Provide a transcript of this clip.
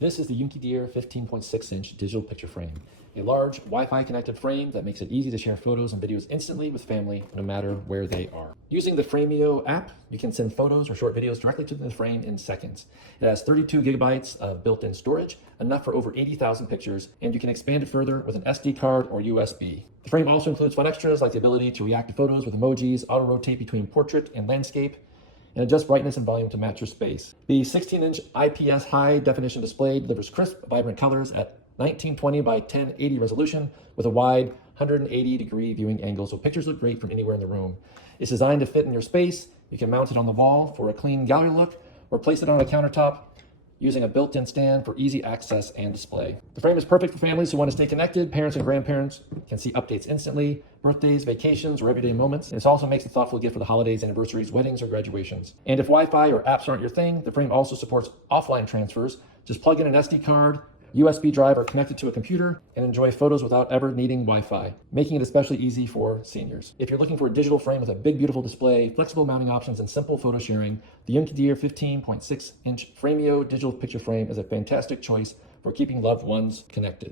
This is the YunQiDeer 15.6-inch digital picture frame, a large Wi-Fi connected frame that makes it easy to share photos and videos instantly with family, no matter where they are. Using the Frameo app, you can send photos or short videos directly to the frame in seconds. It has 32 gigabytes of built-in storage, enough for over 80,000 pictures, and you can expand it further with an SD card or USB. The frame also includes fun extras like the ability to react to photos with emojis, auto-rotate between portrait and landscape, and adjust brightness and volume to match your space. The 16-inch IPS high-definition display delivers crisp, vibrant colors at 1920 by 1080 resolution with a wide 180-degree viewing angle, so pictures look great from anywhere in the room. It's designed to fit in your space. You can mount it on the wall for a clean gallery look or place it on a countertop using a built-in stand for easy access and display. The frame is perfect for families who want to stay connected. Parents and grandparents can see updates instantly, birthdays, vacations, or everyday moments. This also makes a thoughtful gift for the holidays, anniversaries, weddings, or graduations. And if Wi-Fi or apps aren't your thing, the frame also supports offline transfers. Just plug in an SD card, USB drive, or connect it to a computer and enjoy photos without ever needing Wi-Fi, making it especially easy for seniors. If you're looking for a digital frame with a big, beautiful display, flexible mounting options, and simple photo sharing, the YunQiDeer 15.6-inch Frameo digital picture frame is a fantastic choice for keeping loved ones connected.